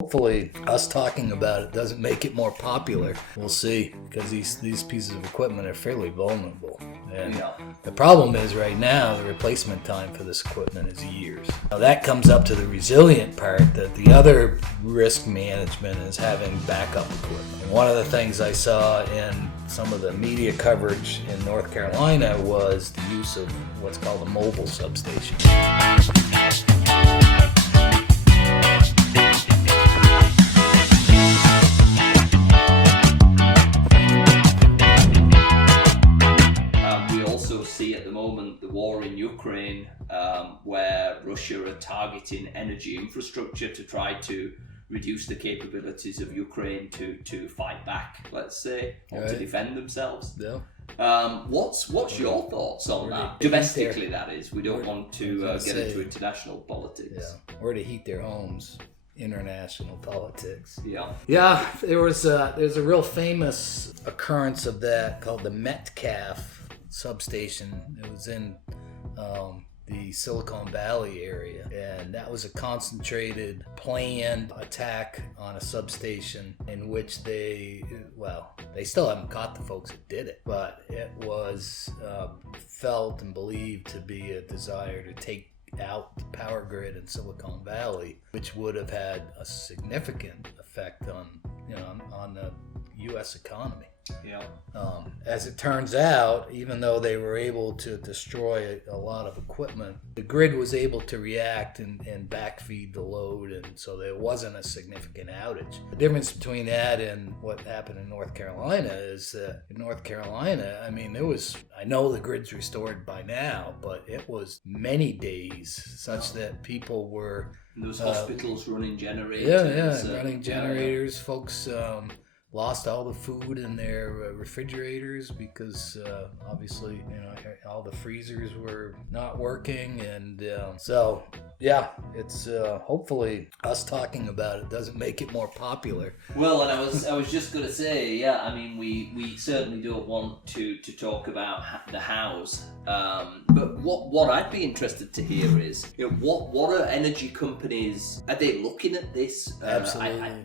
Hopefully, us talking about it doesn't make it more popular. We'll see, because these pieces of equipment are fairly vulnerable. And the problem is right now, the replacement time for this equipment is years. Now that comes up to the resilient part, that the other risk management is having backup equipment. And one of the things I saw in some of the media coverage in North Carolina was the use of what's called a mobile substation. The war in Ukraine, where Russia are targeting energy infrastructure to try to reduce the capabilities of Ukraine to fight back, let's say, or to defend themselves. Yeah. What's your thoughts on that? Domestically, that is. We don't want to get into international politics. Yeah. Or to heat their homes. International politics. Yeah. There's a real famous occurrence of that called the Metcalfe substation. It was in the Silicon Valley area, and that was a concentrated, planned attack on a substation in which they still haven't caught the folks that did it, but it was felt and believed to be a desire to take out the power grid in Silicon Valley, which would have had a significant effect on the U.S. economy. Yeah. As it turns out, even though they were able to destroy a lot of equipment, the grid was able to react and backfeed the load, and so there wasn't a significant outage. The difference between that and what happened in North Carolina is that in North Carolina, I know the grid's restored by now, but it was many days such that people were... Those hospitals running generators. Running generators. Folks... lost all the food in their refrigerators because obviously all the freezers were not working, and it's hopefully us talking about it doesn't make it more popular. Well, and I was just going to say, we certainly don't want to talk about the hows, but what I'd be interested to hear is what are energy companies, are they looking at this? Absolutely.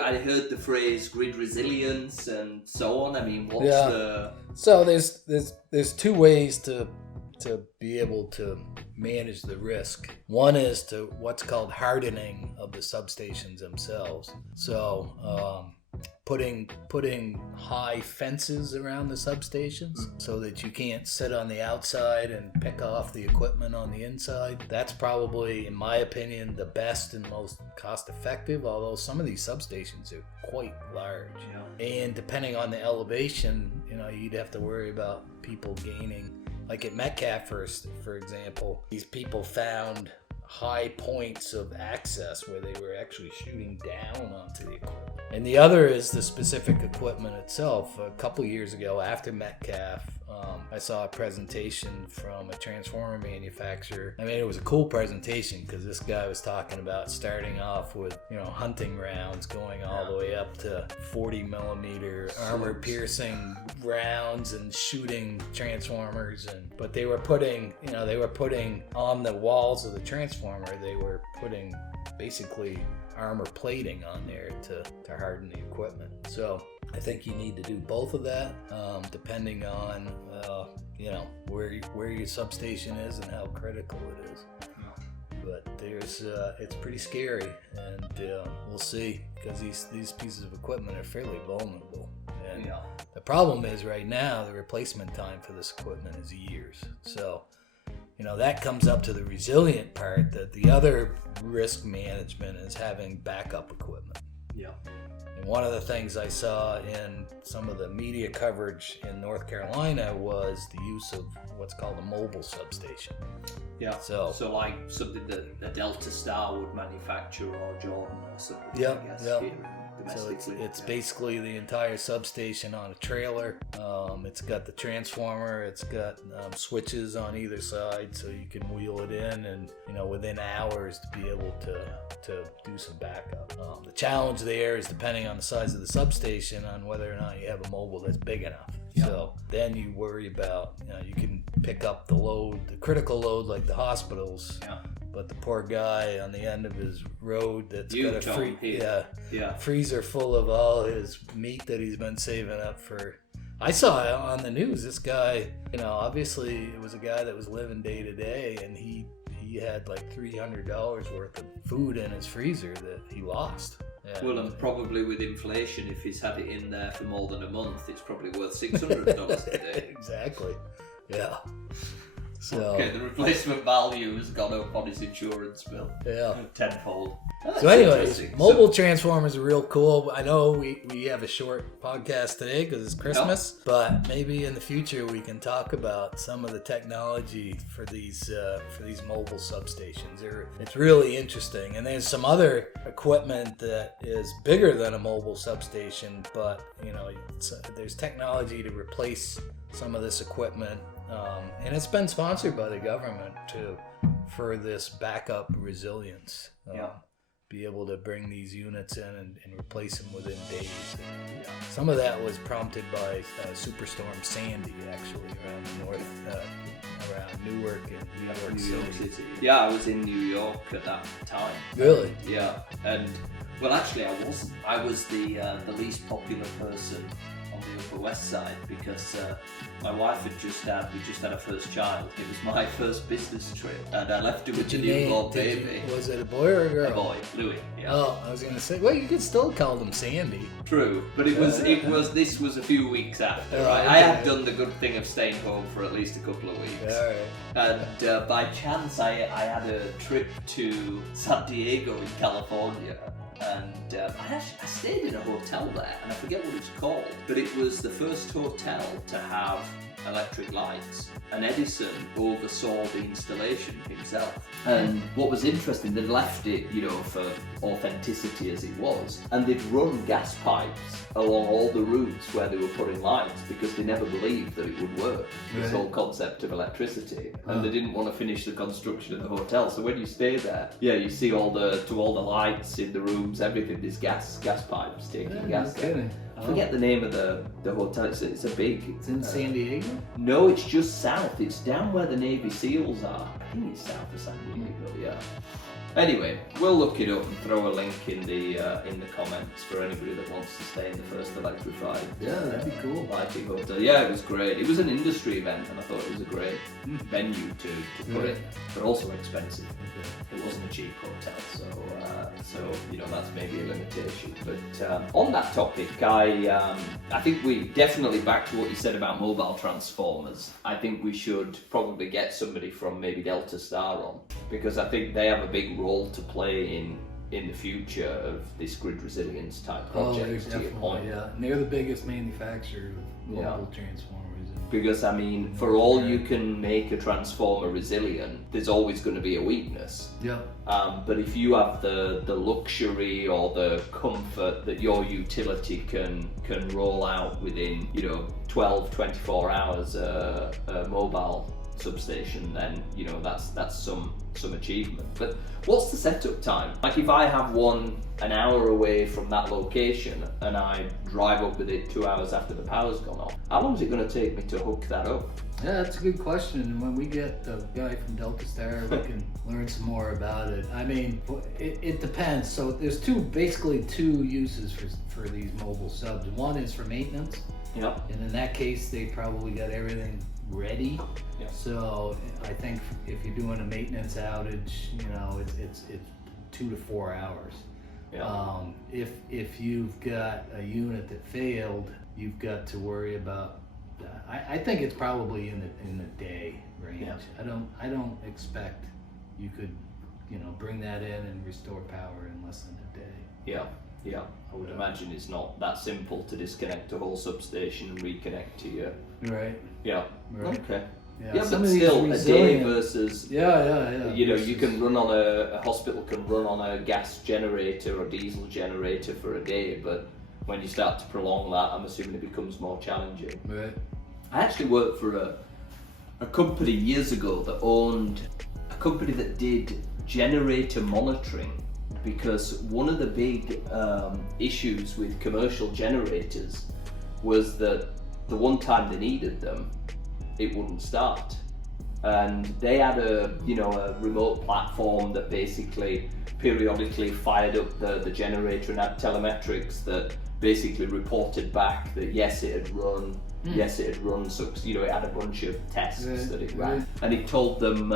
I heard the phrase grid resilience and so on. So there's two ways to be able to manage the risk. One is to what's called hardening of the substations themselves. So putting high fences around the substations so that you can't sit on the outside and pick off the equipment on the inside. That's probably, in my opinion, the best and most cost effective, although some of these substations are quite large. Yeah. And depending on the elevation, you'd have to worry about people gaining. Like at Metcalfe, for example, these people found high points of access where they were actually shooting down onto the equipment. And the other is the specific equipment itself. A couple years ago, after Metcalfe, I saw a presentation from a transformer manufacturer. It was a cool presentation because this guy was talking about starting off with, hunting rounds going all the way up to 40 millimeter armor piercing rounds and shooting transformers. But they were putting on the walls of the transformer, they were putting basically armor plating on there to harden the equipment. So I think you need to do both of that, depending on where your substation is and how critical it is. But it's pretty scary, and we'll see, because these pieces of equipment are fairly vulnerable. And the problem is right now, the replacement time for this equipment is years. So that comes up to the resilient part, that the other risk management is having backup equipment. Yeah. And one of the things I saw in some of the media coverage in North Carolina was the use of what's called a mobile substation. Yeah. So like something that the Delta Star would manufacture, or Jordan or something. Yeah. I guess, Yeah. Here. So it's basically the entire substation on a trailer. It's got the transformer. It's got switches on either side, so you can wheel it in, and within hours to be able to do some backup. The challenge there is, depending on the size of the substation, on whether or not you have a mobile that's big enough. Yeah. So then you worry about you can pick up the load, the critical load, like the hospitals. Yeah. but the poor guy on the end of his road that's You, got a Tom, here. Yeah. freezer full of all his meat that he's been saving up for. I saw it on the news. This guy, obviously it was a guy that was living day to day, and he had like $300 worth of food in his freezer that he lost. Well, and probably with inflation, if he's had it in there for more than a month, it's probably worth $600 a day. Exactly. Yeah. So, okay, the replacement value has gone up on his insurance bill. Yeah. Tenfold. So anyways, mobile transformers are real cool. I know we have a short podcast today because it's Christmas, but maybe in the future we can talk about some of the technology for these mobile substations. It's really interesting, and there's some other equipment that is bigger than a mobile substation, but there's technology to replace some of this equipment, and it's been sponsored by the government for this backup resilience. Be able to bring these units in and replace them within days. And some of that was prompted by Superstorm Sandy, actually, around Newark and New York City. Yeah, I was in New York at that time. Really? Yeah, and well, actually, I wasn't. I was the least popular person on the Upper West Side because my wife had just had her first child. It was my first business trip, and I left her with the newborn baby. Was it a boy or a girl? A boy, Louis. Yeah. Oh, I was gonna say, well, you could still call them Sandy. True, but this was a few weeks after. Oh, right? okay. I had done the good thing of staying home for at least a couple of weeks. All right. And by chance, I had a trip to San Diego in California. And I stayed in a hotel there, and I forget what it's called, but it was the first hotel to have electric lights, and Edison oversaw the installation himself. And what was interesting, they'd left it, for authenticity as it was, and they'd run gas pipes along all the routes where they were putting lights because they never believed that it would work. This whole concept of electricity, and they didn't want to finish the construction of the hotel. So when you stay there, you see all the lights in the rooms, everything. There's gas pipes taking gas. Kidding. I forget the name of the hotel. It's a big. It's in San Diego. No, it's just south. It's down where the Navy SEALs are. I think it's south of San Diego. Yeah. Anyway, we'll look it up and throw a link in the comments for anybody that wants to stay in the first electrified. Yeah, that'd be cool. Lighting hotel. Yeah, it was great. It was an industry event, and I thought it was a great venue to put it, but also expensive. Okay. It wasn't a cheap hotel, so that's maybe a limitation. But on that topic, I think we definitely, back to what you said about mobile transformers. I think we should probably get somebody from maybe Delta Star on, because I think they have a big role to play in the future of this grid resilience type project. To your point, yeah, and they're the biggest manufacturer of mobile transformers. Because for all you can make a transformer resilient, there's always going to be a weakness. Yeah. But if you have the luxury or the comfort that your utility can roll out within 12, 24 hours a mobile substation, then that's some achievement. But what's the setup time? Like, if I have one an hour away from that location and I drive up with it 2 hours after the power's gone off, how long is it going to take me to hook that up? Yeah, that's a good question. And when we get the guy from Delta Star, we can learn some more about it. I mean, it depends. So there's basically two uses for these mobile subs. One is for maintenance. Yeah. And in that case, they probably got everything ready. Yeah. So I think if you're doing a maintenance outage, it's 2 to 4 hours. Yeah. If you've got a unit that failed, you've got to worry about. I think it's probably in the day range. Yeah. I don't expect you could bring that in and restore power in less than a day. Yeah. Yeah, I would imagine it's not that simple to disconnect a whole substation and reconnect to your. Right. Yeah. Right. Okay. Yeah, but still, a day versus. Yeah. You can run on a hospital can run on a gas generator or diesel generator for a day, but when you start to prolong that, I'm assuming it becomes more challenging. Right. I actually worked for a company years ago that owned a company that did generator monitoring. Because one of the big issues with commercial generators was that the one time they needed them, it wouldn't start. and they had a remote platform that basically periodically fired up the generator and had telemetrics that basically reported back that yes, it had run. Yes, it had run, so it had a bunch of tests that it ran, and it told them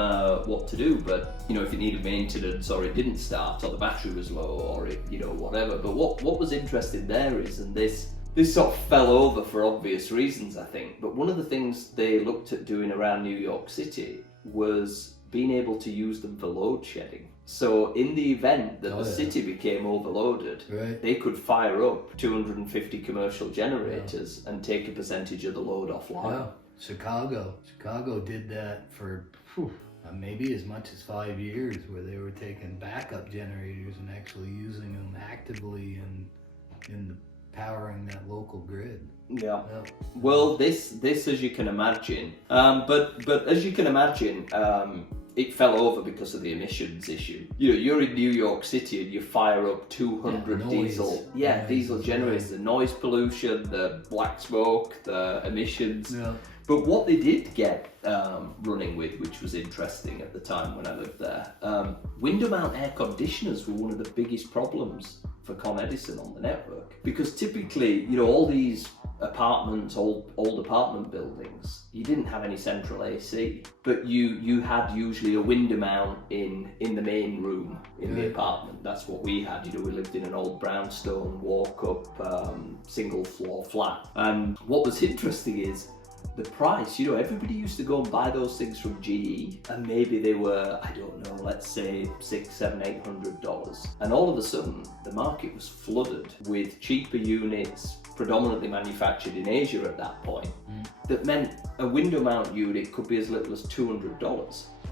what to do. But if it needed maintenance, or it didn't start, or the battery was low, or it whatever. But what was interesting there is, and this sort of fell over for obvious reasons, I think. But one of the things they looked at doing around New York City was being able to use them for load shedding. So in the event that the city became overloaded, they could fire up 250 commercial generators and take a percentage of the load offline. Yeah. Chicago did that for maybe as much as 5 years, where they were taking backup generators and actually using them actively in the powering that local grid. Yeah. Well, this as you can imagine, but as you can imagine, it fell over because of the emissions issue. You're in New York City and you fire up 200 diesel generators, the noise pollution, the black smoke, the emissions. Yeah. But what they did get running with, which was interesting at the time when I lived there, window mount air conditioners were one of the biggest problems for Con Edison on the network, because typically, all these apartments, old apartment buildings, you didn't have any central AC, but you had usually a window mount in the main room in the apartment. That's what we had. We lived in an old brownstone walk-up single floor flat. And what was interesting is the price. Everybody used to go and buy those things from GE, and maybe they were, I don't know, let's say $600, $700, $800. And all of a sudden, the market was flooded with cheaper units, predominantly manufactured in Asia at that point. That meant a window mount unit could be as little as $200.